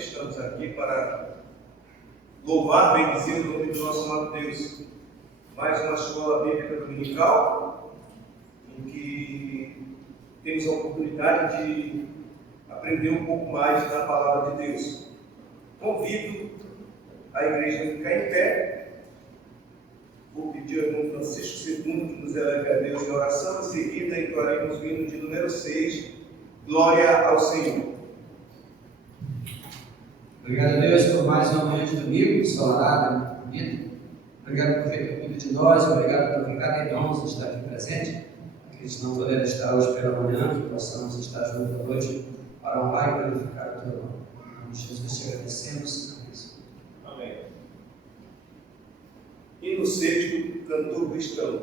estamos aqui para louvar, bendizer o nome do nosso amado Deus. Mais uma escola bíblica dominical, em que temos a oportunidade de aprender um pouco mais da palavra de Deus. Convido a igreja a ficar em pé. Vou pedir ao irmão Francisco II que nos eleve a Deus em oração. Em seguida, entoaremos o hino de número 6, Glória ao Senhor. Obrigado a Deus por mais uma manhã de domingo, ensolarada, bonita. Obrigado por ter cuidado de nós, obrigado por cada irmão que está aqui presente. Aqueles que não puderam estar hoje pela manhã, que possamos estar juntos à noite para honrar e glorificar o teu nome. Em nome de Jesus te agradecemos. Amém. Hino 6, cantor cristão.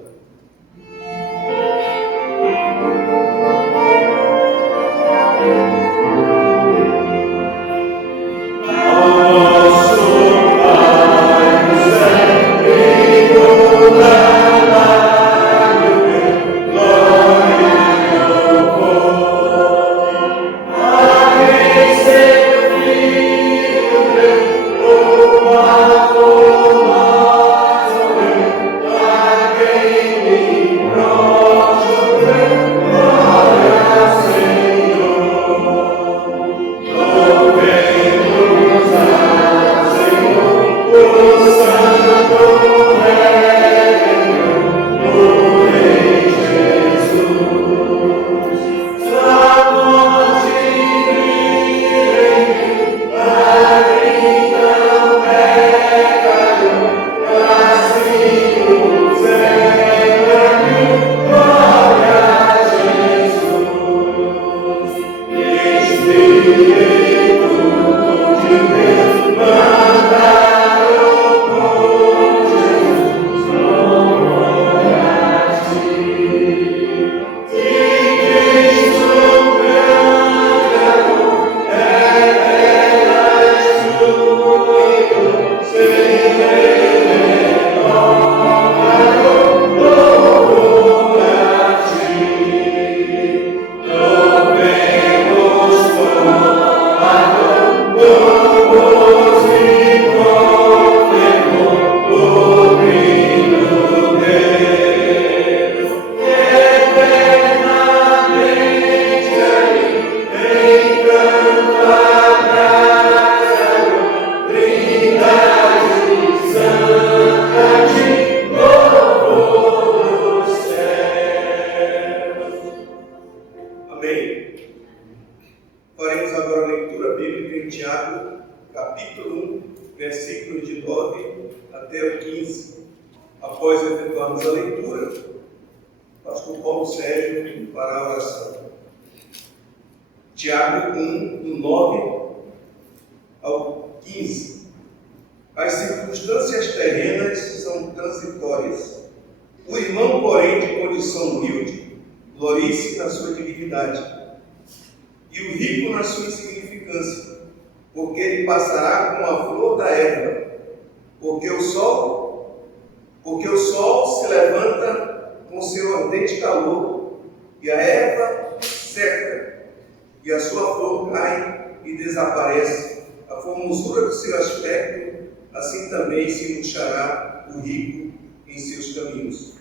Tiago 1, do 9 ao 15. As circunstâncias terrenas são transitórias. O irmão, porém, de condição humilde, glorie-se na sua dignidade, e o rico na sua insignificância, porque ele passará como a flor da erva, porque o sol se levanta com seu ardente calor, e a erva seca, e a sua flor cai e desaparece. A formosura do seu aspecto, assim também se murchará o rico em seus caminhos.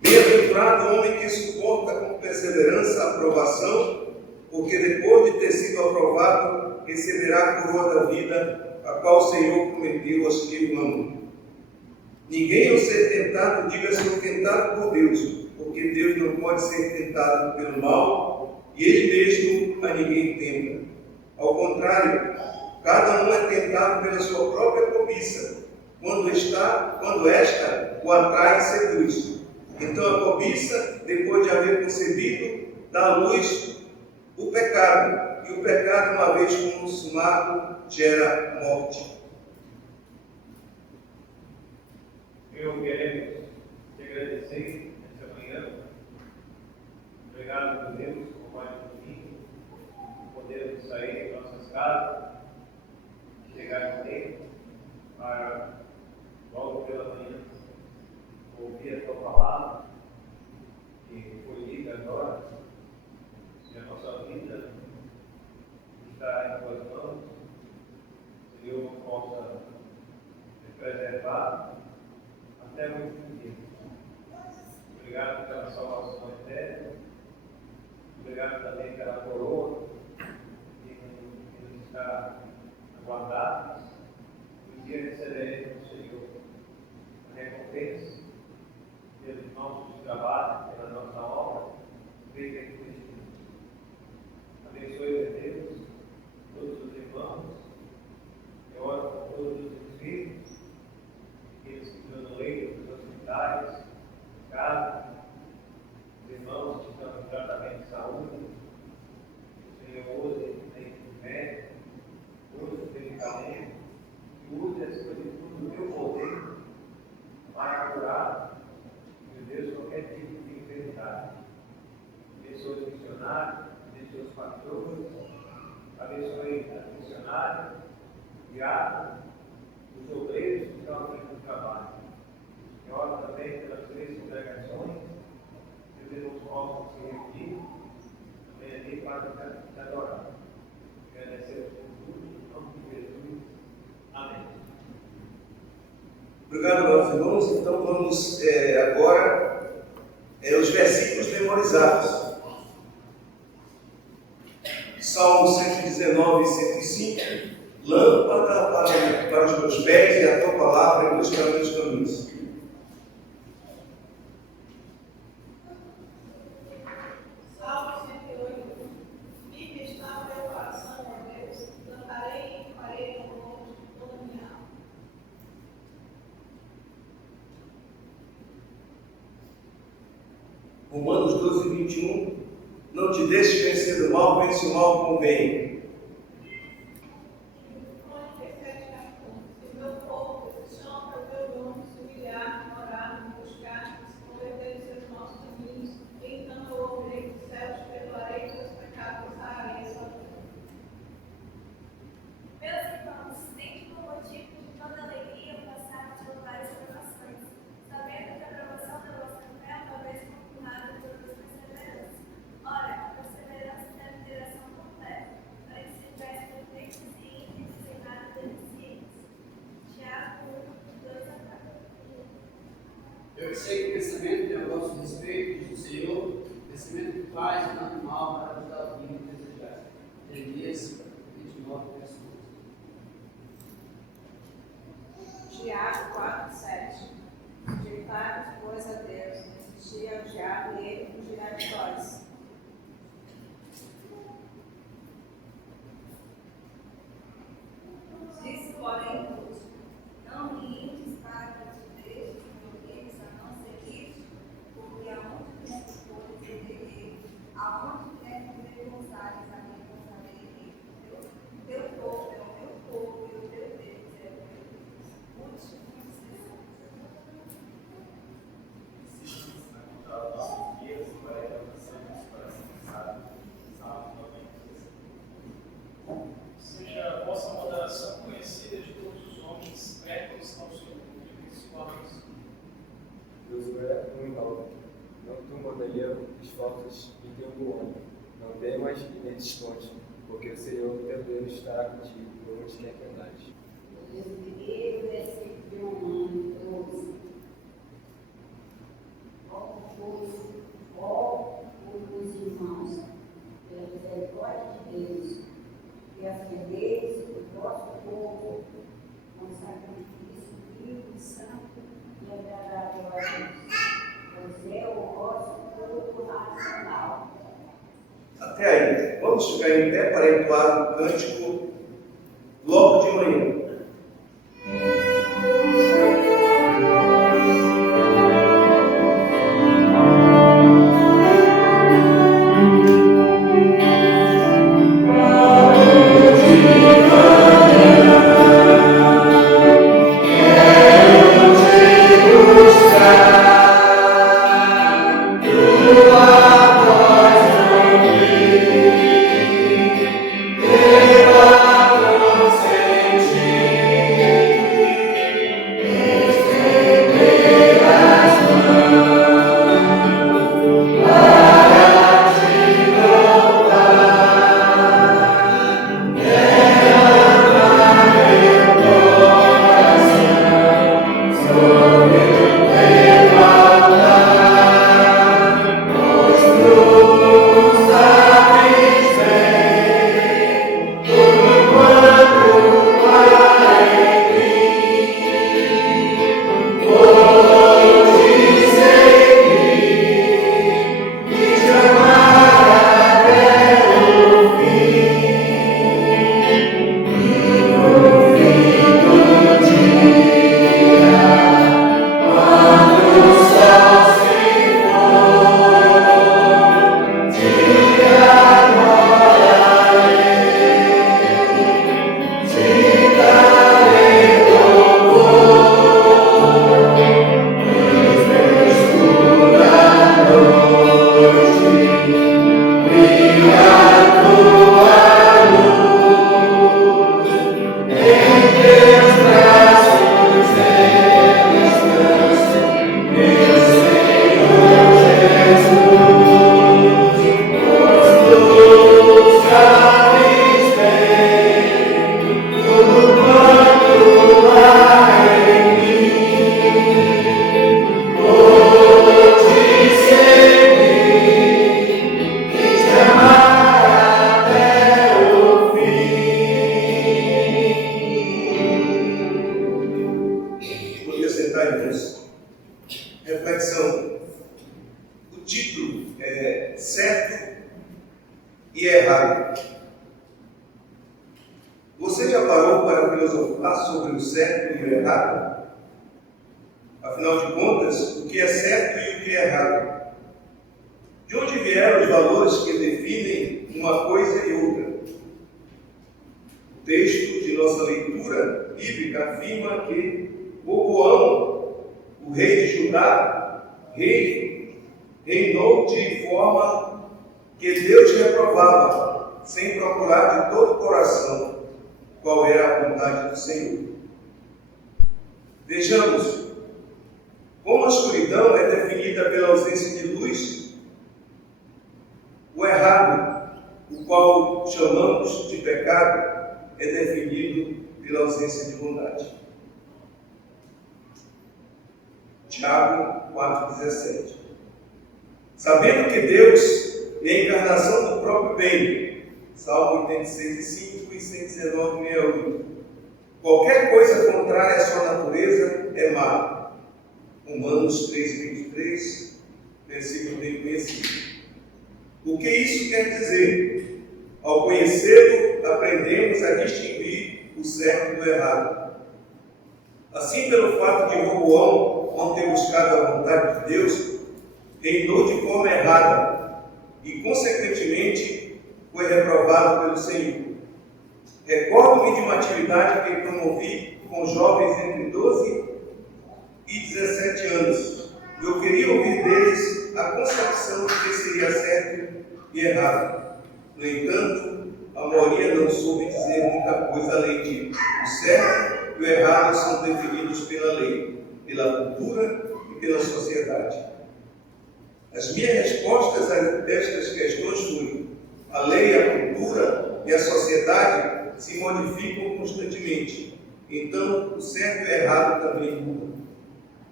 Bem-aventurado o homem que suporta com perseverança a aprovação, porque depois de ter sido aprovado, receberá a coroa da vida, a qual o Senhor prometeu aos que o amam. Ninguém, ao ser tentado, diga sou tentado por Deus, porque Deus não pode ser tentado pelo mal, e Ele mesmo a ninguém tenta. Ao contrário, cada um é tentado pela sua própria cobiça, quando esta o atrai e seduz. Então a cobiça, depois de haver concebido, dá à luz o pecado, e o pecado, uma vez consumado, gera morte. Eu quero te agradecer essa manhã. Obrigado a Deus por mais um domingo, podermos sair de nossas casas, chegar no tempo para logo pela manhã ouvir a tua palavra, que foi lida agora, e a nossa vida está em tuas mãos, Senhor, possa me preservar até o último dia. Obrigado pela salvação eterna. Obrigado também pela coroa que nos está aguardada. Um dia receberemos, Senhor, a recompensa pelos nossos trabalhos, pela nossa obra, feita em Cristo. Abençoe, Deus, todos os irmãos. Eu oro por todos os enfermos, aqueles que estão no leito dos hospitais, casas, os irmãos que estão em tratamento de saúde. O Senhor use o médico, use o medicamento, use acima de tudo o teu poder para curar, meu Deus, qualquer tipo de enfermidade. Abençoe os missionários, abençoe os pastores, abençoe as missionárias, diáconos, os obreiros que estão aqui no trabalho. Eu oro também pelas 3 congregações, que os irmãos possam se reunir, também ali para te adorar. Agradecer por tudo, em nome de Jesus. Amém. Obrigado, meus irmãos. Então vamos agora os versículos memorizados. Salmo 119 e 105. Lâmpada para os meus pés e a tua palavra em meus caminhos. Salmo 108. Vive está o meu coração, ó Deus. Cantarei e farei louvor de toda a minha alma. Romanos 12, 21. Não te deixes vencer do mal, vence o mal com o bem. Eu sei que o pensamento que é o nosso respeito, diz o Senhor, pensamento que faz e não mal para nos dar o fim que desejar. Jeremias 29, verso 11. Tiago 4, 7. Juntai-vos, pois, a Deus, resistir ao diabo e ele fugirá de vós. Disse, porém, não lindes para que os judeus deles a não seguir, porque aonde tempo fores em aonde tempo recusarem a mim, recusarei o teu povo é o meu povo e o teu Deus é o meu Deus. Último 16. Seja a vossa moderação conhecida de todos os homens, prévios ao seu público e suaves. Josué 1:9. Não turma daí esforços e teu homem. Não temas e nem te esconde, porque o Senhor teu Deus estará contigo por onde quer que andares. O primeiro versículo 12. Ó, os irmãos, pela misericórdia de Deus, e acendeis o vosso povo com sacrifício vivo, santo e agradável a Deus, pois é o vosso culto racional. Até aí. Vamos ficar em pé para entoar o cântico logo de manhã. Sentir Você já parou para filosofar sobre o certo e o errado? Afinal de contas, o que é certo e o que é errado? De onde vieram os valores que definem uma coisa e outra? O texto de nossa leitura bíblica afirma que Roboão, o rei de Judá, reinou de forma que Deus reprovava, sem procurar de todo o coração qual era a vontade do Senhor. Vejamos como a escuridão é definida pela ausência de luz. O errado, o qual chamamos de pecado, é definido pela ausência de bondade. Tiago 4,17. Sabendo que Deus é a encarnação do próprio bem, Salmo 86,5 e 119,68. Qualquer coisa contrária à sua natureza é má. Romanos 3,23, versículo bem conhecido. O que isso quer dizer? Ao conhecê-lo, aprendemos a distinguir o certo do errado. Assim, pelo fato de Roboão não ter buscado a vontade de Deus, reinou de forma errada e, consequentemente, foi reprovado pelo Senhor. Recordo-me de uma atividade que promovi com jovens entre 12 e 17 anos. Eu queria ouvir deles a concepção do que seria certo e errado. No entanto, a maioria não soube dizer muita coisa além de o certo e o errado são definidos pela lei, pela cultura e pela sociedade. As minhas respostas a estas questões foram: a lei, a cultura e a sociedade se modificam constantemente, então o certo e o errado também mudam.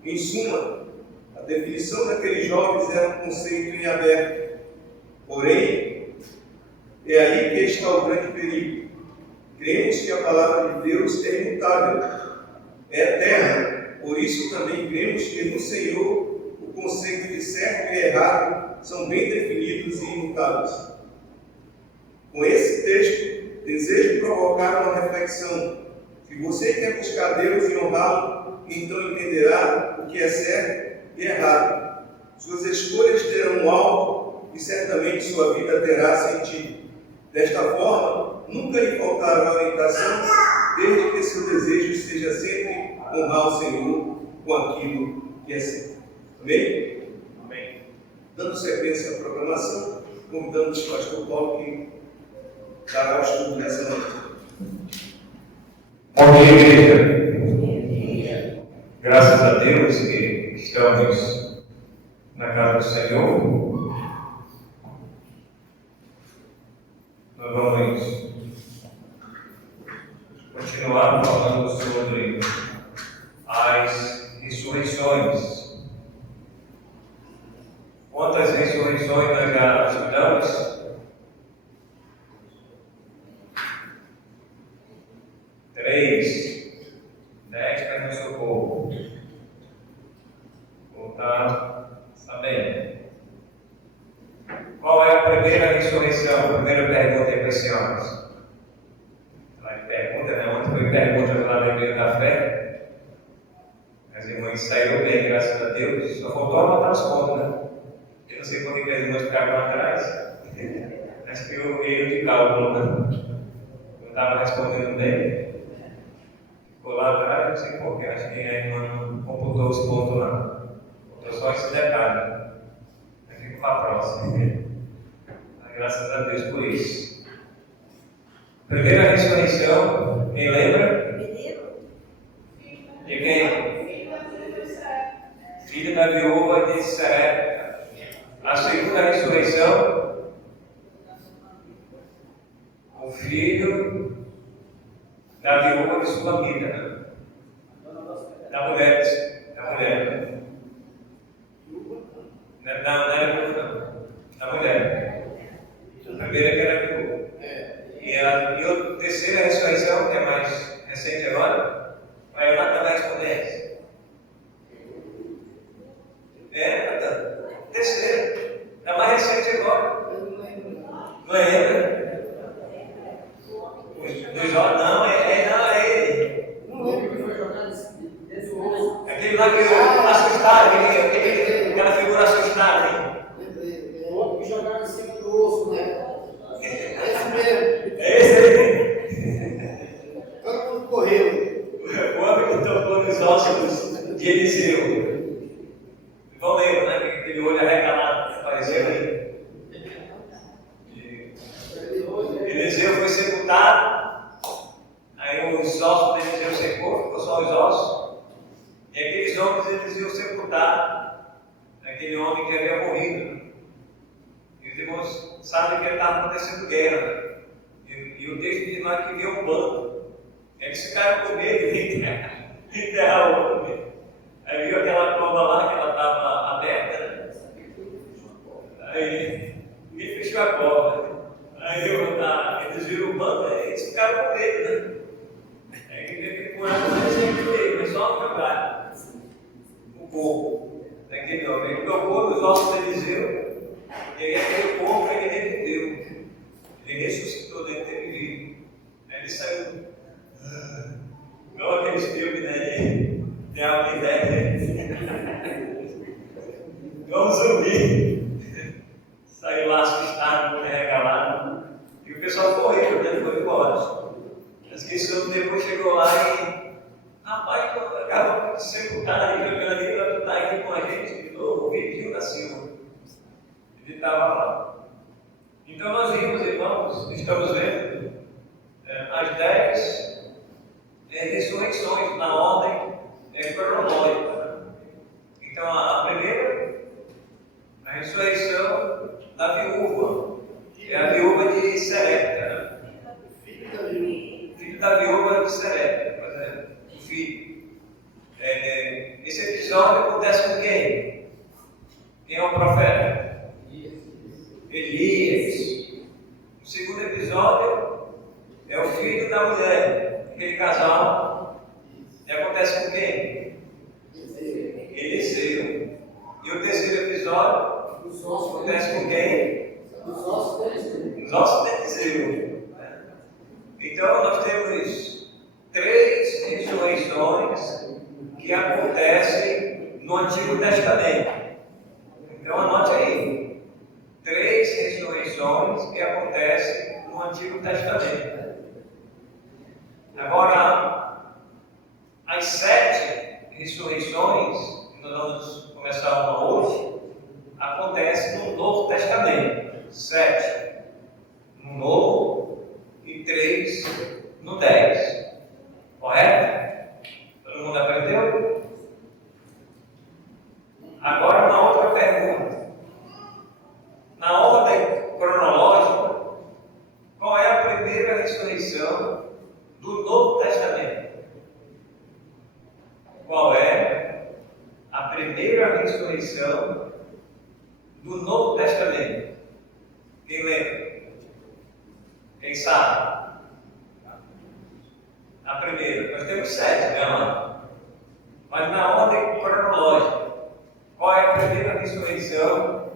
Em suma, a definição daqueles jovens era um conceito em aberto. Porém, é aí que está o grande perigo. Cremos que a palavra de Deus é imutável, é eterna. Por isso também cremos que no Senhor o conceito de certo e errado são bem definidos e imutáveis. Com esse texto, desejo provocar uma reflexão. Se você quer buscar Deus e honrá-lo, então entenderá o que é certo e errado. Suas escolhas terão um alvo e certamente sua vida terá sentido. Desta forma, nunca lhe faltará orientação, desde que seu desejo seja sempre honrar o Senhor com aquilo que é certo. Amém? Amém. Dando sequência à programação, convidamos o pastor Paulo que dará o estudo nessa noite. Bom dia, igreja. Graças a Deus que estamos na casa do Senhor. Nós vamos continuar falando sobre as ressurreições. Quantas ressurreições nós já estudamos? 3, 10 para nos socorro. Vou estar sabendo. Qual é a primeira ressurreição? A primeira pergunta aí para as senhoras. Lá de pergunta, né? Ontem foi pergunta lá da Igreja da Fé. As irmãs saíram bem, graças a Deus. Só faltou anotar os pontos, né? Eu não sei por que as irmãs ficaram lá atrás. Acho que eu erro de cálculo, né? Não estava respondendo bem. Ficou lá atrás, não sei por que. Acho que a irmã não computou os pontos lá. Faltou só esse detalhe. Eu fico para a próxima. Graças a Deus por isso. Primeira ressurreição, quem lembra? De quem? Filho da viúva de Sarepta. A segunda ressurreição, o filho da viúva de Sulamita, da mulher. Não era viúva, da mulher. A primeira que era viúva. E a terceira ressurreição, que é mais recente agora, vai lá também responder essa. Terceira. Está mais recente agora. Não lembra? Dos olhos, não, daquele outro assustado, aquela figura assustada, hein? O outro que jogava em cima do osso, né? Esse mesmo. É esse aí. Todo mundo correu. O homem que tocou nos ossos de Eliseu. Não lembro, né? Aquele olho arregalado que apareceu aí. Eliseu foi sepultado, aí os ossos de Eliseu secou, ficou só os ossos, e aqueles homens de Eliseu sepultaram aquele homem que havia morrido. E os irmãos sabem que estava acontecendo guerra, e o texto diz lá que viu um bando. Eles ficaram com medo de enterrar o homem. Aí viu aquela cova lá que ela estava aberta, né? Aí ninguém fechou a cova. Aí eles viram o bando, eles ficaram com medo, né? Aí que com ela não tinha que ter, mas só jogar o corpo daquele homem. Ele tocou nos ossos de Eliseu, e aí aquele corpo ele reviveu. Ele ressuscitou, dele ter vivido. Aí ele saiu. Igual aqueles filmes, né? Tem uma ideia. Igual um zumbi. Saiu lá assustado, regalado. E o pessoal correu, né? Foi embora. Mas que esse homem depois chegou lá e. Rapaz, acabou de sepultar ali, jogando ali, tu tá aqui com a gente de novo, o Vitinho da Silva. Ele estava lá. Então nós vimos, irmãos, estamos vendo as 10 ressurreições na ordem cronológica. Então a primeira, a ressurreição da viúva, é a viúva de Serepta, filho da viúva de Serepta, o filho. Esse episódio acontece com quem? Quem é o profeta? Elias. O segundo episódio é o filho da mulher, aquele casal. E acontece com quem? Eliseu. E o terceiro episódio acontece com quem? Os ossos de Eliseu. Então nós temos 3 ressurreições que acontecem no Antigo Testamento. Então anote aí. 3 ressurreições que acontecem no Antigo Testamento. Agora, as 7 ressurreições, que nós vamos começar uma hoje, acontecem no Novo Testamento. 7 no Novo e 3 no 10. Correto? Todo mundo aprendeu? Agora uma outra pergunta. Na ordem cronológica, qual é a primeira ressurreição do Novo Testamento? Qual é a primeira ressurreição do Novo Testamento? Quem lembra? Quem sabe? A primeira. Nós temos 7, né? Mas na ordem cronológica, qual é a primeira ressurreição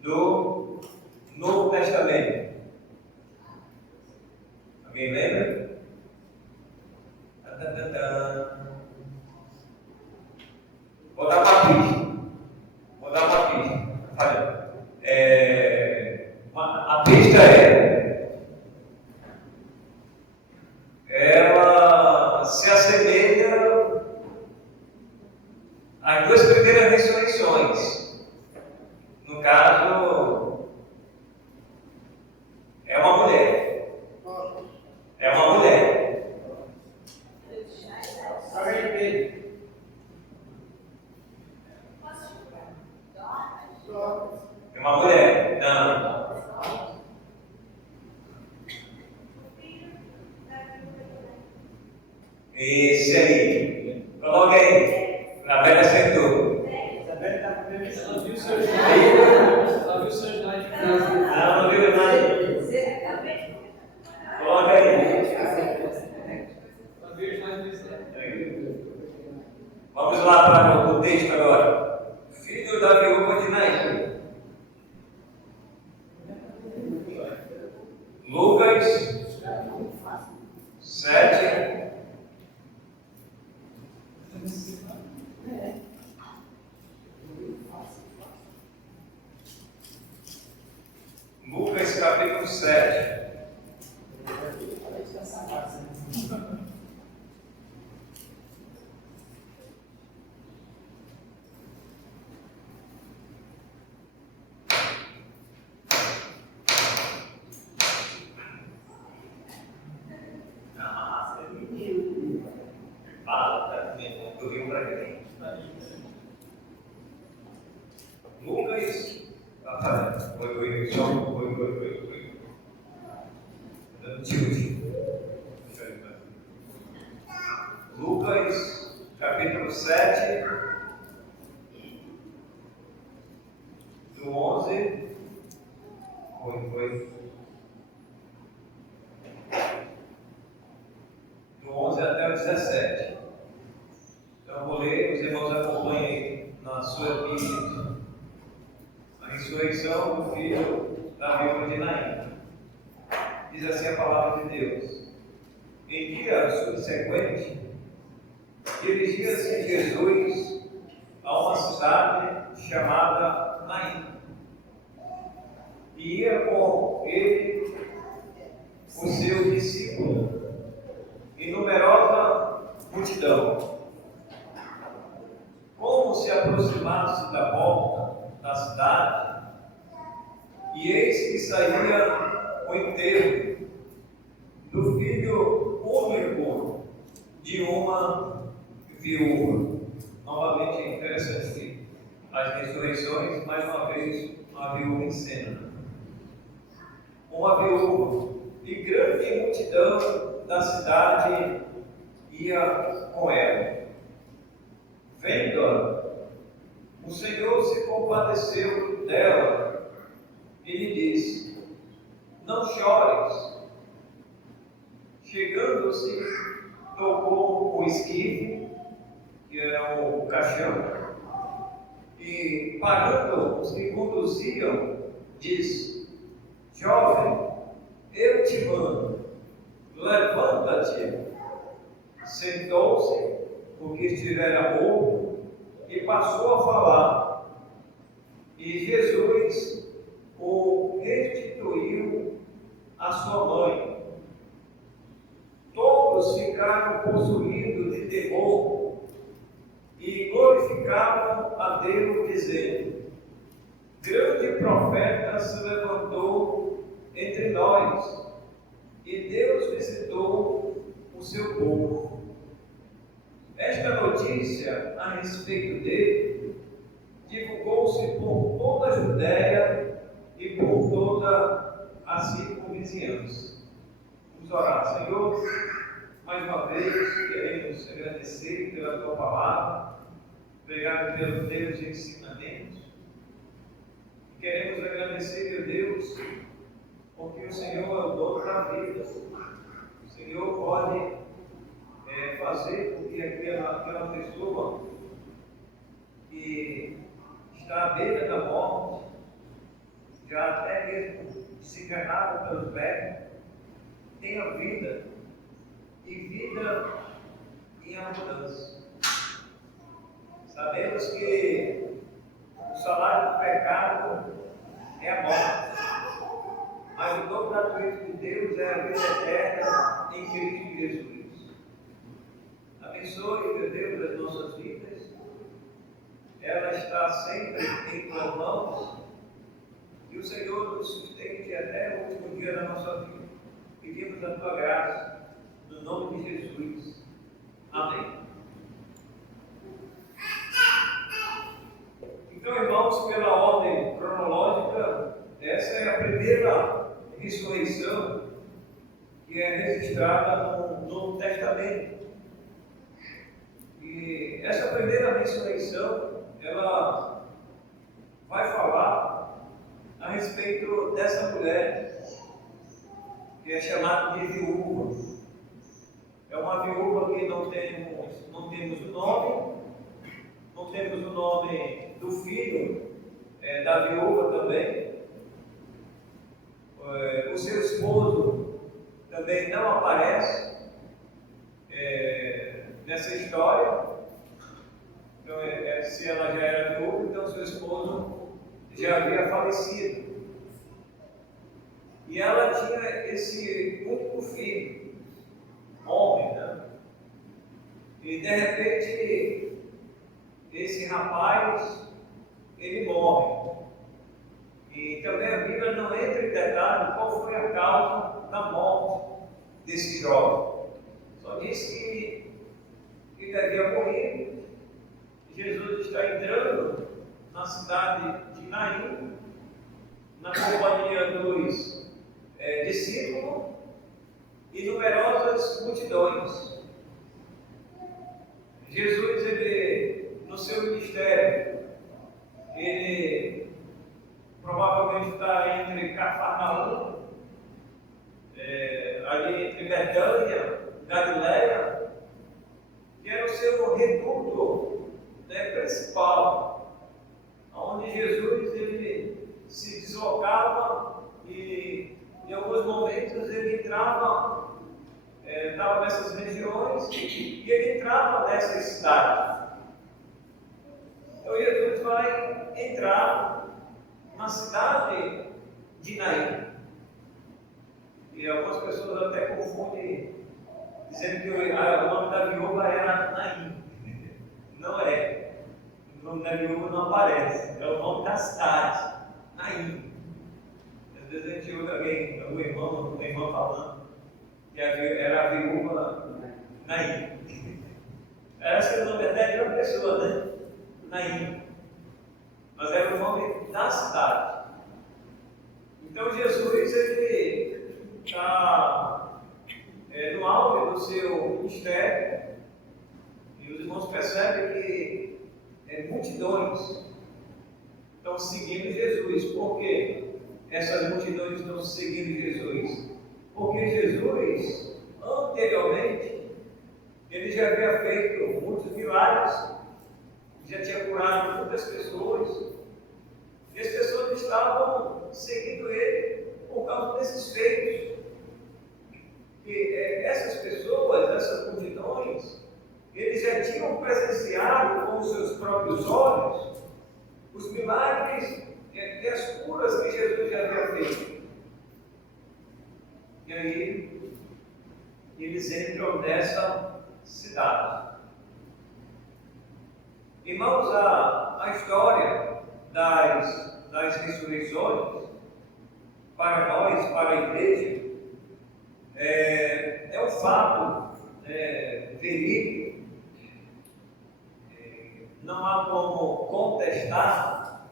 do Novo Testamento? Alguém lembra? Vou dar uma pista. Olha, a pista ela se assemelha às 2 primeiras ressurreições. No caso, é uma mulher. É uma mulher. É uma mulher. Não. Esse aí. Coloca aí. A velha acertou. Ela viu o seu slide. Não viu nada. Coloca aí. Ela viu o slide do slide. Vamos lá para o texto agora. Filho da viúva de Naim. Lucas 7. 7. Lucas, Lucas, capítulo 7, do 11, do 11 até o 17. Então eu vou ler, os irmãos acompanhem na sua Bíblia. A ressurreição do filho da viúva de Naim. Diz assim a palavra de Deus. Em dia subsequente, dirigia-se Jesus a uma cidade chamada Naim. E ia com ele o seu discípulo e numerosa multidão. Como se aproximasse da porta da cidade, e eis que saía o enterro do filho único de uma viúva. Novamente é interessante as ressurreições, mais uma vez, uma viúva em cena. Uma viúva, e grande multidão da cidade ia com ela. Vendo-a, o Senhor se compadeceu dela e lhe disse: não chores. Chegando-se, tocou o esquife, que era o caixão, e parando os que conduziam, disse: jovem, eu te mando, levanta-te. Sentou-se, porque estivera morto, e passou a falar. E Jesus o restituiu à sua mãe. Todos ficaram possuídos de temor e glorificavam a Deus, dizendo: grande profeta se levantou entre nós, e Deus visitou o seu povo. Esta notícia a respeito dele divulgou-se por toda a Judéia e por toda a circunvizinhança. Vamos orar. Senhor, mais uma vez queremos agradecer pela tua palavra, obrigado pelos teus ensinamentos. Queremos agradecer, meu Deus, porque o Senhor é o dono da vida. O Senhor pode fazer com que aquela pessoa que está à beira da morte, já até mesmo desenganada pelos velhos, tenha vida, e vida em abundância. Sabemos que o salário do pecado é a morte, mas o dom gratuito de Deus é a vida eterna em Cristo Jesus. Abençoe, meu Deus, as nossas vidas. Ela está sempre em tuas mãos. Que o Senhor nos sustente até o último dia da nossa vida. Pedimos a tua graça, no nome de Jesus. Amém. Então, irmãos, pela ordem cronológica, essa é a primeira ressurreição que é registrada no Novo Testamento. E essa primeira ressurreição, ela vai falar a respeito dessa mulher, que é chamada de viúva. É uma viúva que não temos o nome, não temos o nome do filho da viúva também. O seu esposo também não aparece nessa história. Então, se ela já era viúva, então seu esposo já havia falecido. E ela tinha esse único filho, homem, né? E de repente, esse rapaz, ele morre. E também a Bíblia não entra em detalhe qual foi a causa da morte desse jovem. Só diz que ele havia morrido. Jesus está entrando na cidade de Naim, na companhia dos discípulos e numerosas multidões. Jesus, ele, no seu ministério, ele provavelmente está entre Cafarnaum, ali entre Betânia, Galileia, que era o seu reduto, né, principal, onde Jesus ele se deslocava e em alguns momentos ele entrava, estava nessas regiões e ele entrava nessas cidades. Então Jesus vai entrar na cidade de Naim. E algumas pessoas até confundem, dizendo que o nome da viúva era Naim. Não é. O nome da viúva não aparece. É o nome da cidade, Naim. Às vezes a gente ouve alguém, algum irmão, uma irmã falando que era a viúva Naim. Parece que o nome até de uma pessoa, né? Naim. Mas era o nome da cidade. Então Jesus, ele está no auge do seu ministério e os irmãos percebem que multidões estão seguindo Jesus. Por quê? Essas multidões estão seguindo Jesus? Porque Jesus, anteriormente, ele já havia feito muitos milagres, já tinha curado muitas pessoas, e as pessoas estavam seguindo ele por causa desses feitos. E essas pessoas, essas multidões, eles já tinham presenciado com os seus próprios olhos os milagres e as curas que Jesus já havia feito. E aí, eles entram nessa cidade. Irmãos, a história das ressurreições, para nós, para a igreja, é um fato verídico. Não há como contestar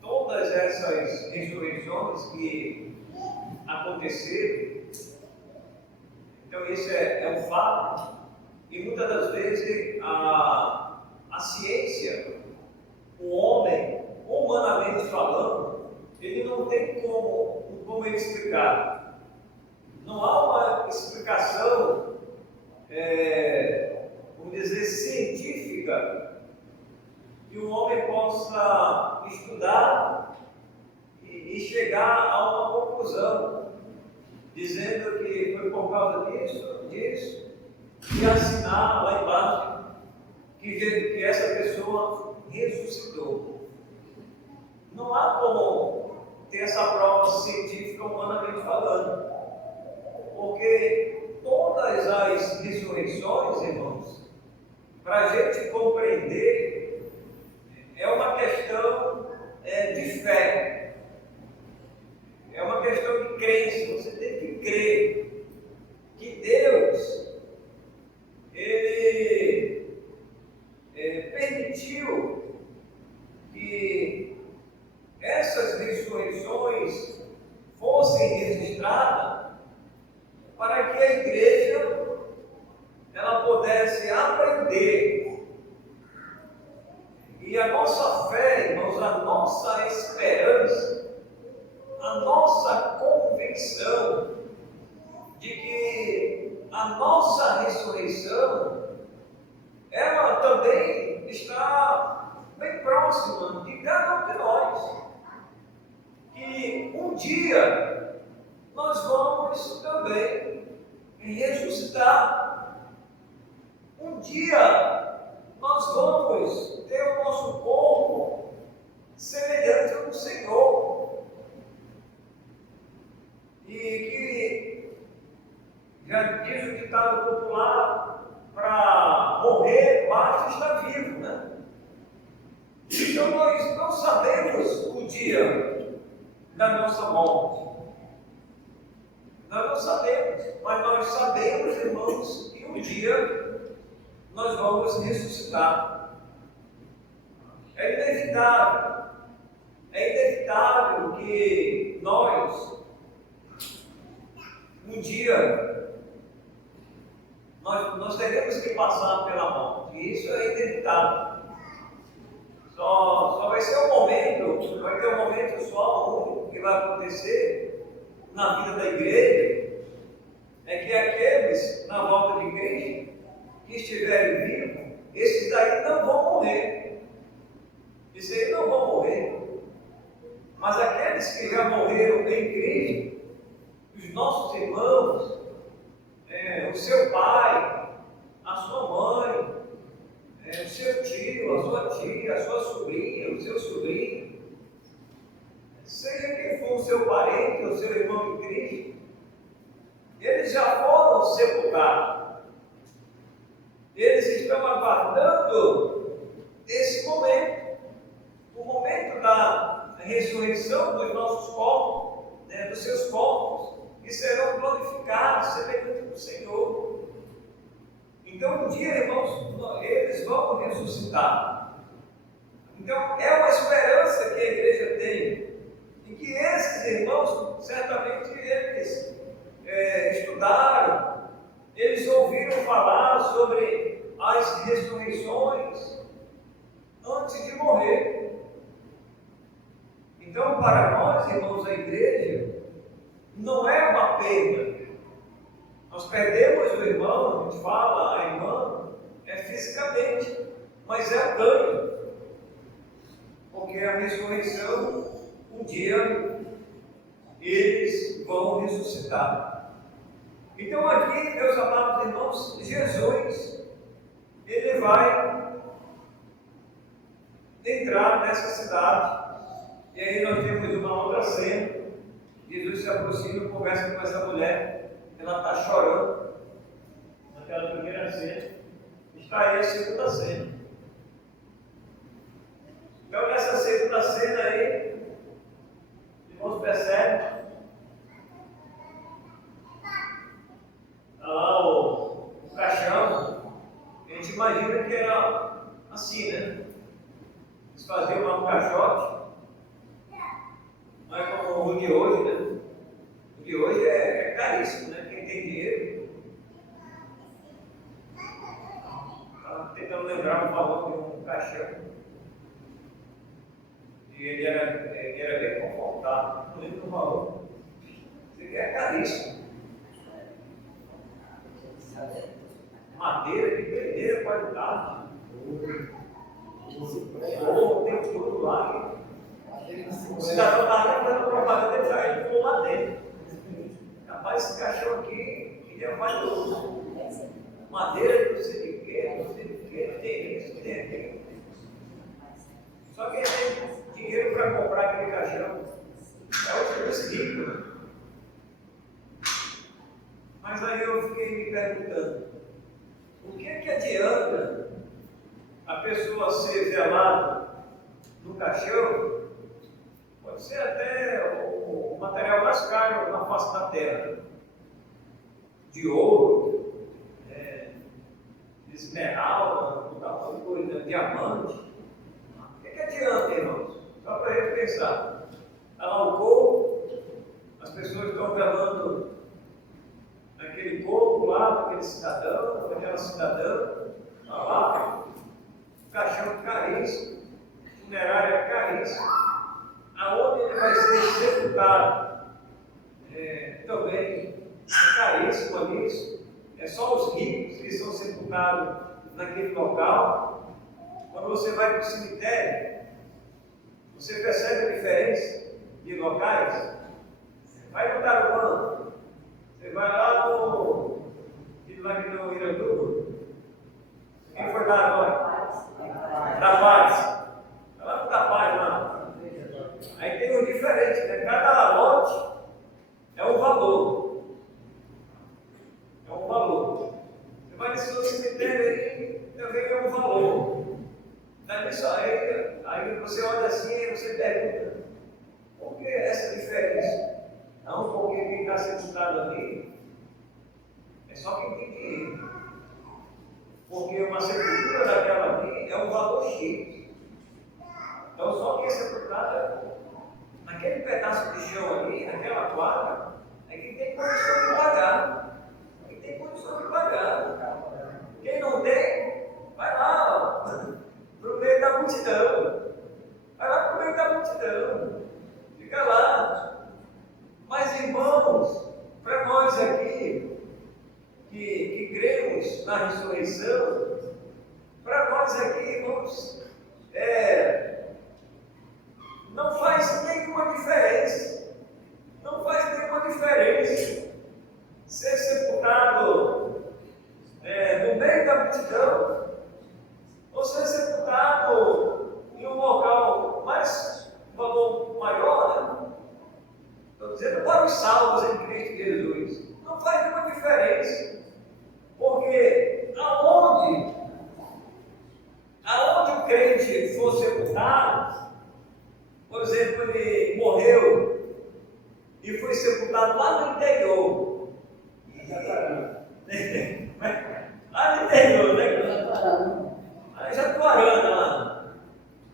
todas essas ressurreições que aconteceram. Então, isso é um fato. E muitas das vezes a ciência, o homem, humanamente falando, ele não tem como ele explicar. Não há uma explicação, vamos dizer, científica, que o homem possa estudar e chegar a uma conclusão, dizendo que foi por causa disso, e assinar lá embaixo que essa pessoa ressuscitou. Não há como ter essa prova científica humanamente falando, porque todas as ressurreições, irmãos, para a gente compreender, é uma questão de fé, é uma questão de crença. Você tem que crer que Deus, Ele permitiu que essas ressurreições fossem registradas para que a igreja ela pudesse aprender. E a nossa fé, irmãos, a nossa esperança, a nossa convicção de que a nossa ressurreição, ela também está bem próxima de cada um de nós. Que um dia nós vamos também ressuscitar. Um dia nós vamos ter o nosso corpo semelhante ao do Senhor. Já diz o ditado popular, para morrer basta estar vivo, né? Então nós não sabemos o dia da nossa morte. Nós não sabemos, mas nós sabemos, irmãos, que um dia nós vamos ressuscitar. É inevitável que nós, um dia, nós teremos que passar pela morte. E isso é inevitável. Só vai ser um momento, vai ter um momento só único que vai acontecer na vida da igreja, é que aqueles na volta de Cristo que estiverem vivos, esses daí não vão morrer. Esses aí não vão morrer. Mas aqueles que já morreram em Cristo, os nossos irmãos, o seu pai, a sua mãe, o seu tio, a sua tia, a sua sobrinha, o seu sobrinho, seja quem for o seu parente ou o seu irmão em Cristo, eles já foram sepultados. Eles estão aguardando esse momento, o momento da ressurreição dos nossos corpos, dos seus corpos, que serão glorificados, semelhante do Senhor. Então, um dia, irmãos, eles vão ressuscitar. Então, é uma esperança que a igreja tem. E que esses irmãos, certamente, eles estudaram, eles ouviram falar sobre as ressurreições antes de morrer. Então, para nós, irmãos, a igreja não é uma perda. Nós perdemos o irmão, a gente fala, a irmã, fisicamente, mas é um ganho. Porque a ressurreição, um dia, eles vão ressuscitar. Então aqui, meus amados irmãos, Jesus, ele vai entrar nessa cidade. E aí nós temos uma outra cena. Jesus se aproxima e conversa com essa mulher. Ela está chorando. Naquela primeira cena. Está aí a segunda cena. Então nessa segunda cena aí, irmãos, percebem? Está lá o caixão. A gente imagina que era assim, né? Eles faziam lá um caixote. Não é como o de hoje, né? O de hoje é caríssimo, né? Quem tem dinheiro. Estava tentando lembrar o valor de um caixão. E ele era bem confortável. Não lembro o valor. Isso aqui é caríssimo. Madeira de primeira qualidade. Ouro, tem tudo lá. O cidadão estava dando propaganda, ele ficou lá dentro. Rapaz, esse caixão aqui, queria mais uso. Madeira, não sei de quê, tem isso, tem aquilo. Só que ele tem dinheiro para comprar aquele caixão. É o serviço rico, né? Mas aí eu fiquei me perguntando, o que adianta a pessoa ser velada no caixão? Pode ser até o material mais caro na face da terra, de ouro, de esmeralda, diamante. O que adianta, irmãos? Só para a gente pensar. Está lá o corpo, as pessoas estão velando aquele corpo lá, daquele cidadão, daquela cidadã, está lá, caixão caríssimo, funerária caríssima. Aonde ele vai ser sepultado, também é caríssimo nisso. É só os ricos que são sepultados naquele local. Quando você vai para o cemitério, você percebe a diferença de locais? Vai no Tarumã, você vai lá no Iranduba. Quem foi lá agora? Da Paz. Vai lá no da Paz lá. Aí tem um diferente, né? Cada lote é um valor. É Mas esse cemitério aí também é um valor. Não é isso aí você olha assim e você pergunta, por que essa diferença? Não, porque quem está sepultado ali é só quem tem dinheiro. Porque uma sepultura daquela ali é um valor X. Então só quem é sepultado naquele pedaço de chão ali, naquela quadra, é quem tem condição de pagar. Quem tem condição de pagar. Quem não tem, vai lá, para o meio da multidão. Vai lá para o meio da multidão. Fica lá. Mas, irmãos, para nós aqui, que cremos na ressurreição, para nós aqui, irmãos, não faz nenhuma diferença. Não faz nenhuma diferença ser sepultado no meio da multidão, ou ser sepultado em um local um valor maior, né? Estou dizendo para os salvos em Cristo Jesus. Não faz nenhuma diferença. Porque aonde o crente for sepultado, por exemplo, ele morreu e foi sepultado lá no interior. Lá no interior, né? Aí Jatuarana lá.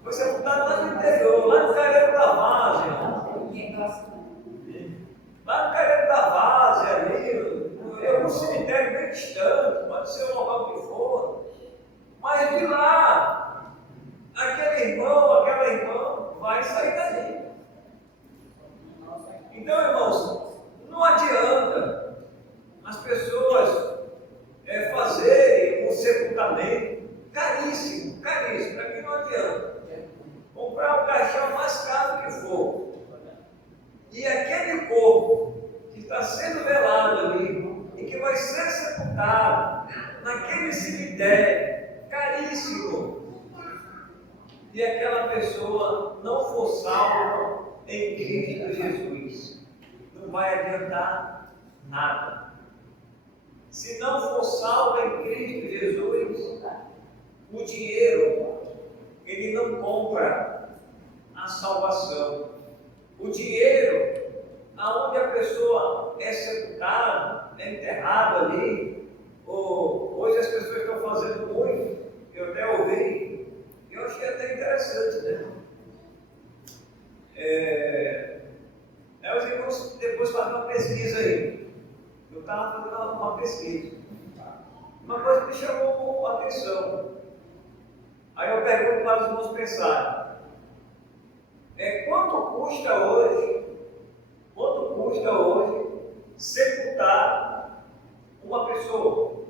Foi sepultado lá no interior, lá no Careiro da Várzea. Lá no Careiro da Várzea, ali, é um cemitério bem distante, pode ser um local que for. Mas de lá, aquele irmão, aquela irmã, vai sair dali. Então, irmãos, não adianta as pessoas fazerem um sepultamento caríssimo, caríssimo, para mim não adianta. Comprar o caixão mais caro que for. E aquele corpo que está sendo velado ali e que vai ser sepultado naquele cemitério caríssimo, e aquela pessoa não for salva em Cristo Jesus, não vai adiantar nada. Se não for salva em Cristo Jesus, o dinheiro ele não compra a salvação. O dinheiro, aonde a pessoa é sepultada, é enterrada ali, hoje as pessoas estão fazendo muito, eu até ouvi, eu achei até interessante, né? Os irmãos depois fazem uma pesquisa aí. Eu estava fazendo uma pesquisa. Uma coisa que me chamou a atenção. Aí eu pergunto para os irmãos pensarem. Quanto custa hoje sepultar uma pessoa?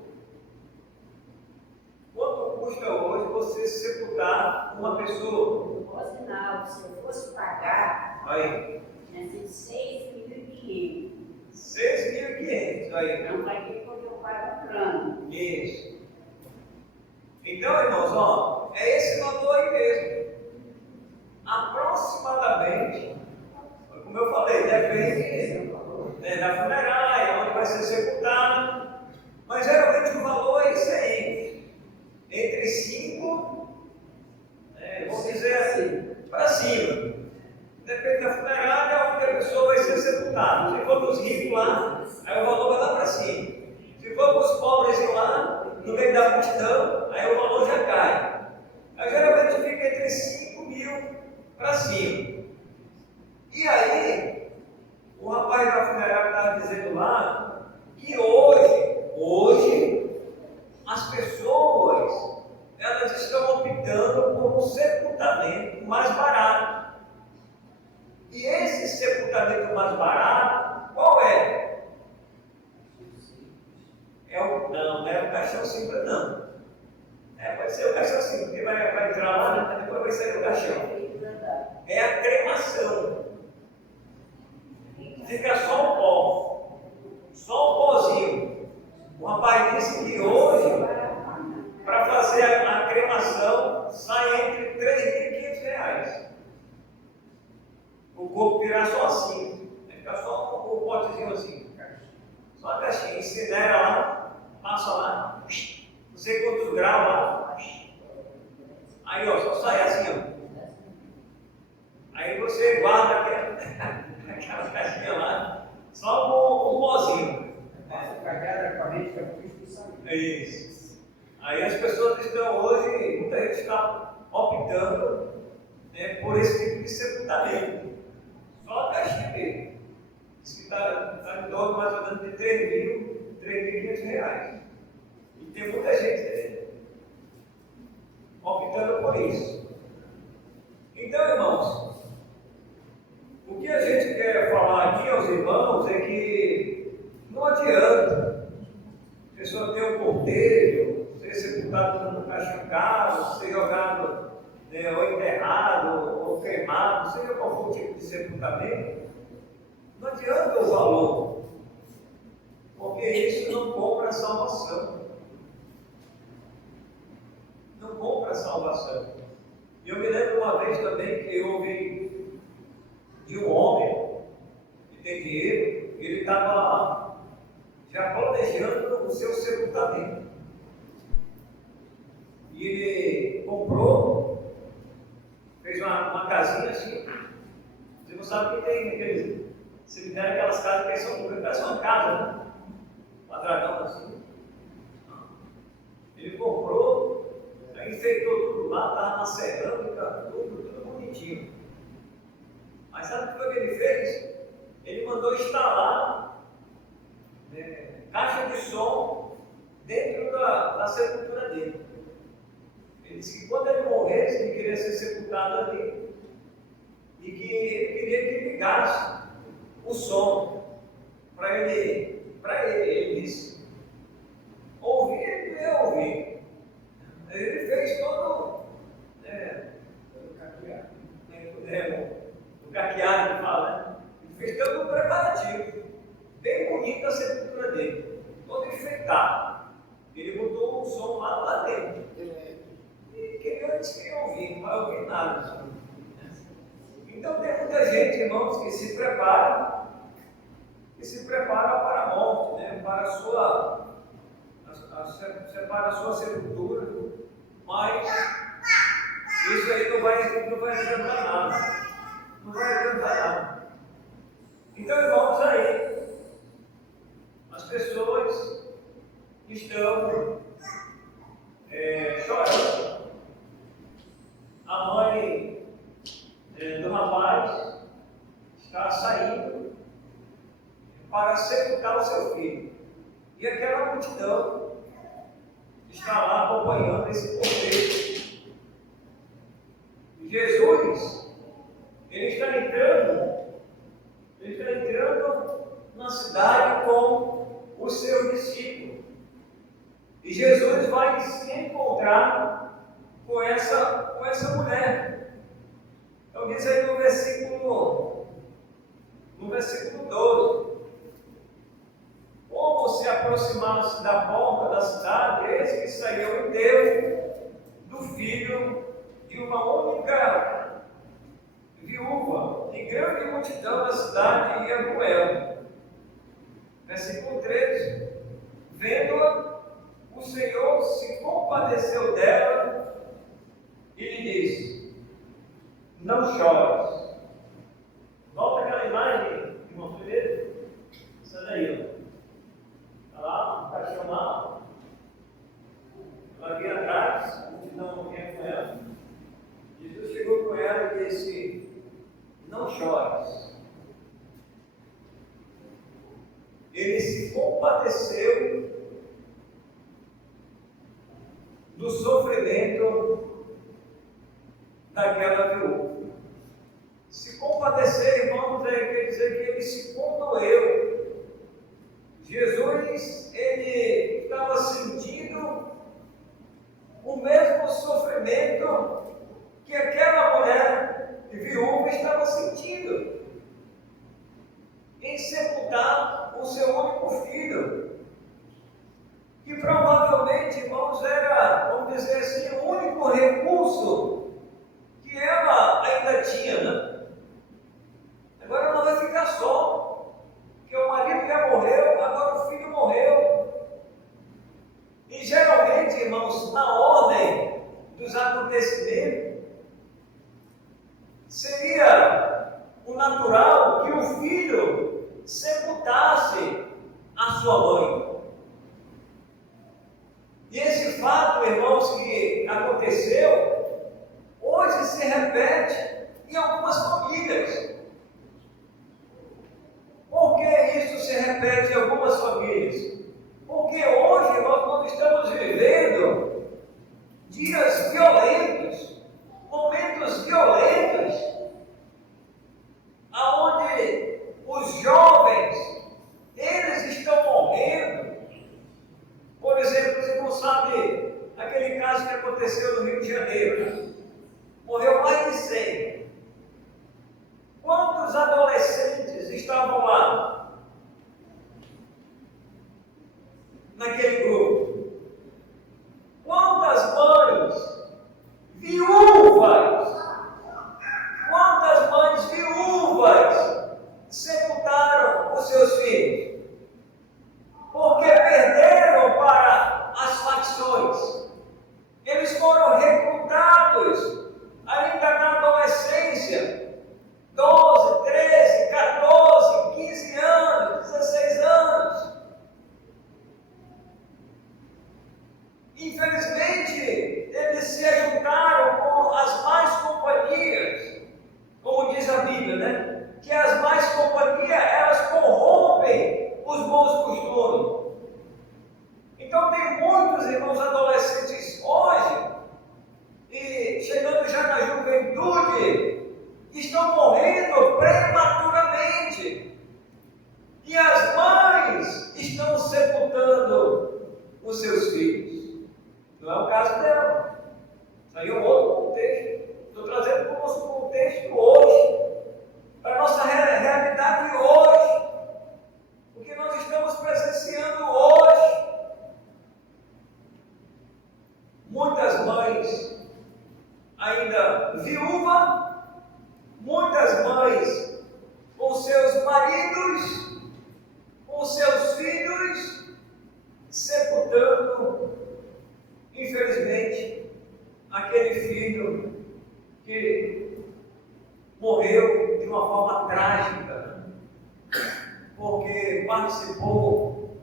Quanto custa hoje você sepultar uma pessoa? Por sinal, se eu fosse pagar, Aí. tinha sido 6.500. 6.500 aí. Não vai ter porque eu pago um plano. Isso. Então, irmãos, é esse valor aí mesmo. Aproximadamente, como eu falei, depende da funerária, onde vai ser sepultado, mas geralmente o valor é esse aí, entre 5, vamos dizer assim, para cima. Depende da funerária, onde a pessoa vai ser sepultada. Se for para os ricos lá, aí o valor vai lá para cima. Se for para os pobres lá, no meio da multidão, aí o valor já cai. Aí geralmente fica entre 5.000 para cima. E aí, o rapaz da funerária estava dizendo lá que hoje as pessoas elas estão optando por um sepultamento mais barato. E esse sepultamento mais barato, qual é? Não é o caixão simples, não. Pode ser o caixão simples, porque vai entrar lá e depois vai sair o caixão. É a cremação. Fica só o pó. Só o pozinho. O rapaz disse que hoje, para fazer a cremação, sai entre R$3.500. O corpo virar só assim. Vai ficar só o potezinho assim. Só a caixinha. Incinera lá, passa lá, não sei quantos graus lá. Aí, ó, só sai assim, ó. Aí você guarda aquela caixinha lá, só com o pozinho. Passa cagada com a mente, que é muito difícil sair. É isso. Aí as pessoas estão hoje, muita gente está optando, né, por esse tipo de sepultamento. Só a caixinha mesmo. Diz que está em torno mais ou menos de R$3.500. E tem muita gente optando por isso. Então, irmãos, o que a gente quer falar aqui aos irmãos é que não adianta a pessoa ter um cortejo, ser sepultado no caixão, ser jogado, né, ou enterrado, ou queimado, seja qual for o tipo de sepultamento. Não adianta o valor, porque isso não compra a salvação. Não compra a salvação. E eu me lembro uma vez também que eu ouvi de um homem que tem dinheiro, ele estava já planejando o seu sepultamento. E ele comprou, fez uma casinha assim. Você não sabe que tem aqueles cemitério, aquelas casas que são grandes, parece uma casa, né? Quadradão assim. Ele comprou, aí enfeitou tudo lá, estava na cerâmica, tudo bonitinho. Mas sabe o que foi que ele fez? Ele mandou instalar caixa de som dentro da sepultura dele. Ele disse que quando ele morresse, ele queria ser sepultado ali e que ele queria que ligasse o som para ele disse, ouvir, ele ia ouvir. Ele fez todo o caqueado que fala, né? Ele fez todo o preparativo, bem bonito a sepultura dele, todo enfeitado. Ele botou um som lá dentro. E queria ouvir, não vai ouvir nada. Então tem muita gente, irmãos, que se prepara para a morte, né? Para a sua sepultura, mas isso aí não vai adiantar nada. Não vai adiantar nada. Então, irmãos, aí as pessoas estão chorando. A mãe do rapaz está saindo para sepultar o seu filho. E aquela multidão está lá acompanhando esse cortejo. Jesus, ele está entrando na cidade com os seus discípulos. E Jesus vai se encontrar com essa mulher. Então diz aí no versículo 12. Como se aproximasse da porta da cidade, eis que saiu o enterro do filho de uma única viúva, e grande multidão da cidade ia com ela. Versículo 13. Vendo-a, o Senhor se compadeceu dela e lhe disse: não chores. Volta aquela imagem, irmão primeiro. Essa daí, ó. Está lá, o caixão lá. Ela vinha atrás, a multidão vinha com ela. Jesus chegou com ela e disse: não chores. Ele se compadeceu do sofrimento daquela viúva. Se compadecer, irmãos, quer dizer que ele se condoeu. Jesus, ele estava sentindo o mesmo sofrimento que aquela mulher viúva estava sentindo em sepultar o seu único filho, que provavelmente, irmãos, era, vamos dizer assim, o único recurso que ela ainda tinha, né? Agora ela vai ficar só, porque o marido já morreu, agora o filho morreu. E já irmãos, na ordem dos acontecimentos, seria o natural que o filho sepultasse a sua mãe. E esse fato, irmãos, que aconteceu, hoje se repete em algumas famílias. Por que isso se repete em algumas famílias? Porque hoje nós estamos vivendo dias violentos, momentos violentos, aonde os jovens, eles estão morrendo. Por exemplo, você não sabe aquele caso que aconteceu no Rio de Janeiro. Morreu mais de 100. Quantos adolescentes estavam lá? Naquele grupo? Quantas mães viúvas? Quantas mães viúvas sepultaram os seus filhos? Porque perderam para as facções. Eles foram recrutados ainda na adolescência, 12, 13, 14, 15 anos, 16 anos. Infelizmente, eles se juntaram com as más companhias, como diz a Bíblia, né? Que as más companhias, elas corrompem os bons costumes. Então tem muitos irmãos adolescentes hoje, e chegando já na juventude, estão morrendo prematuramente. E as mães estão sepultando os seus filhos. Não é o caso dela. Isso aí é um outro contexto. Estou trazendo para o nosso contexto hoje, para a nossa realidade hoje. O que nós estamos presenciando hoje. Muitas mães ainda viúvas, muitas mães com seus maridos, com seus filhos, sepultando, infelizmente, aquele filho que morreu de uma forma trágica, porque participou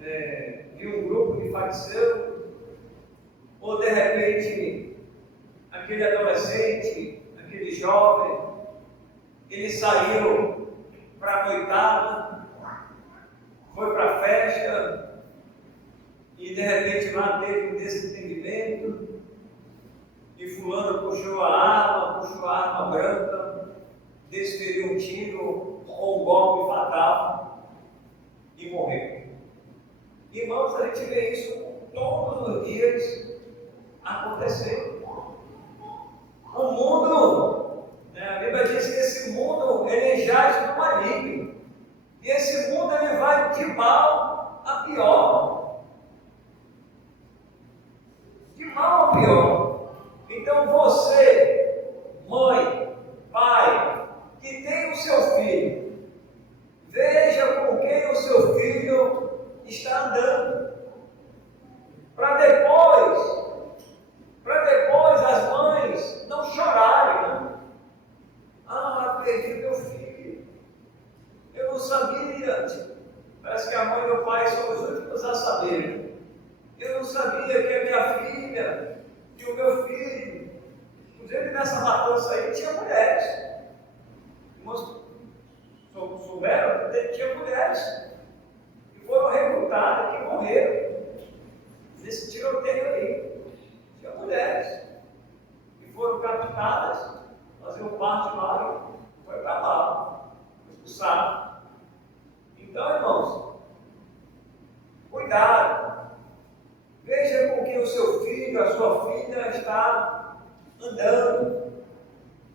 de um grupo de facção, ou de repente aquele adolescente, aquele jovem, eles saíram para a noitada, foi para a festa, e de repente lá teve um desentendimento, e fulano puxou a arma branca, desferiu um tiro ou um golpe fatal e morreu. Irmãos, a gente vê isso todos os dias acontecendo. O mundo, a Bíblia diz que esse mundo ele jaz no maligno, e esse mundo ele vai de mal a pior. De mal a pior. Então você, mãe, pai, que tem o seu filho, veja com quem o seu filho está andando, para depois as mães não chorarem, né? Ah, perdi meu filho, eu não sabia. Parece que a mãe e o pai são os últimos a saber. Eu não sabia que a minha filha, que o meu filho, inclusive nessa matança aí tinha mulheres. Irmãos, souberam que tinha mulheres que foram recrutadas, que morreram nesse tiroteio aí. Tinha mulheres que foram captadas, faziam parte lá e foi para lá, expulsado. Então, irmãos, cuidado. Veja com que o seu filho, a sua filha está andando.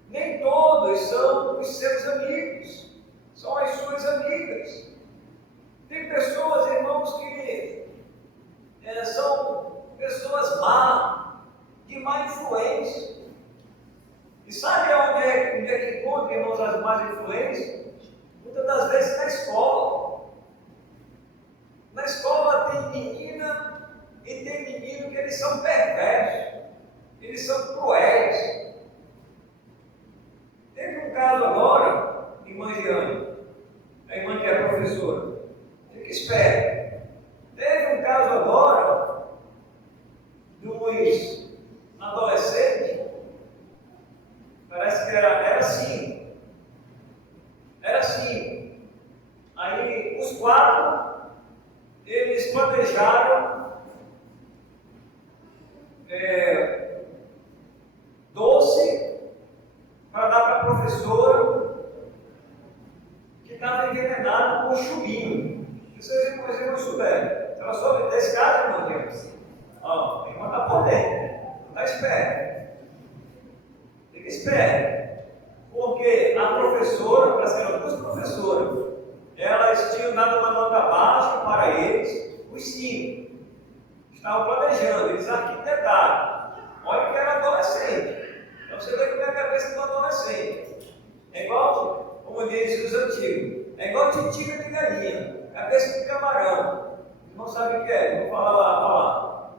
Nem todos são os seus amigos, são as suas amigas. Tem pessoas, irmãos, que são pessoas más, de má influência. E sabe onde é que encontra, irmãos, as más influências? Muitas das vezes na escola. Na escola tem menina e tem menino são cruéis. Teve um caso agora, irmã Giane, a irmã que é professora, fica esperto. Teve um caso agora dos adolescentes, parece que era assim. Era assim. Aí os quatro, eles planejaram doce para dar para a professora que estava envenenada com chumbinho. Vocês não souberam. Ela soube desse caso, irmão Deus. Ó, a irmã está por dentro. Está esperto. Fica esperto. Porque a professora, parece que eram duas professoras, elas tinham dado uma nota baixa para eles, os 5. Estavam planejando, eles arquitetaram. Olha que era adolescente. Então você vê como é a cabeça do adolescente. É igual, como dizem os antigos, é igual titica de galinha, cabeça de camarão. Não sabe o que é, vou falar lá.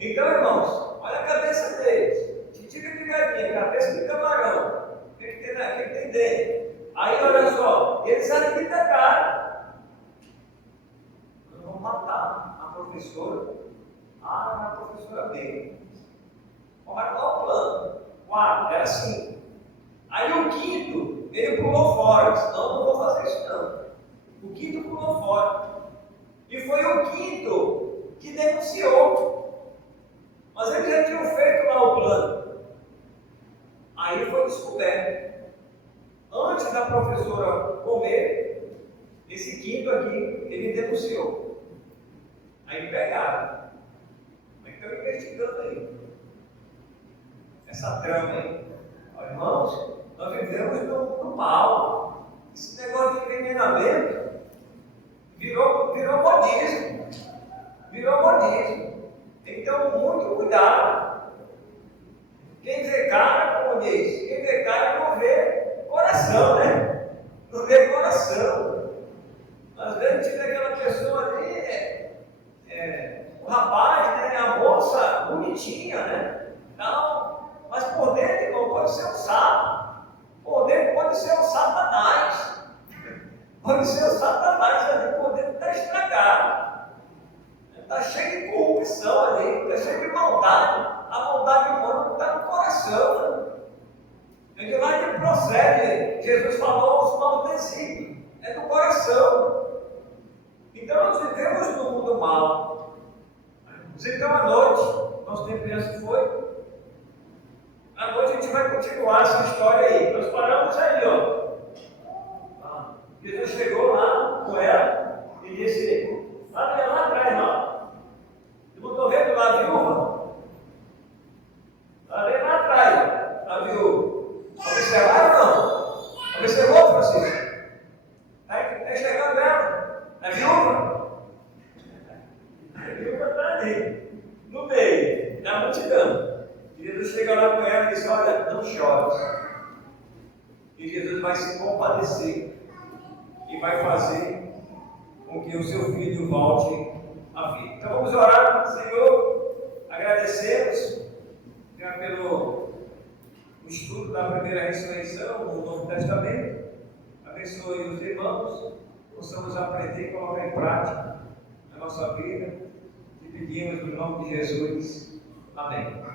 Então, irmãos, olha a cabeça deles. Titica de galinha, cabeça de camarão. O que tem dentro? Aí, olha só, eles arquitetaram. Nós vamos matar a professora. A professora B. Vamos matar o plano. 4, era assim. Aí o quinto, ele pulou fora. Disse, não vou fazer isso não. O quinto pulou fora. E foi o quinto que denunciou. Mas eles já tinham feito lá o plano. Aí foi descoberto. Antes da professora comer, esse quinto aqui, ele denunciou. Aí pegaram. Mas estão investigando aí. Essa trama aí. Ó, irmãos, nós vivemos no mal. Esse negócio de envenenamento virou modismo. Virou modismo. Tem que ter muito cuidado. Quem vê cara, como diz, quem vê cara não vê coração, né? Não vê coração. Às vezes tinha aquela pessoa ali, o rapaz, né? A moça bonitinha, né? Então, mas por dentro, irmão, pode ser um sapo. Por dentro pode ser um satanás. Pode ser um satanás ali, por dentro está estragado. Está cheio de corrupção ali, está cheio de maldade. A maldade humana está no coração, né? É de lá que procede. Jesus falou os maus desígnios. É do coração. Então nós vivemos no mundo mal. Então à noite, nosso tempo já se foi. À noite a gente vai continuar essa história aí. Nós paramos aí, ó. Jesus chegou lá com ela e disse: lá atrás, não. Eu não estou vendo lá a viúva. Lá atrás, a viúva. Observaram ou não? Observou, Francisco? Está enxergando ela? A viúva? A viúva está ali, no meio, na multidão. E Jesus chega lá com ela e diz: olha, não chores. E Jesus vai se compadecer e vai fazer com que o seu filho volte à vida. Então vamos orar, Senhor, agradecemos já pelo estudo da primeira ressurreição no Novo Testamento. Abençoe os irmãos, possamos aprender e colocar em prática na nossa vida. Te pedimos no nome de Jesus. Amém.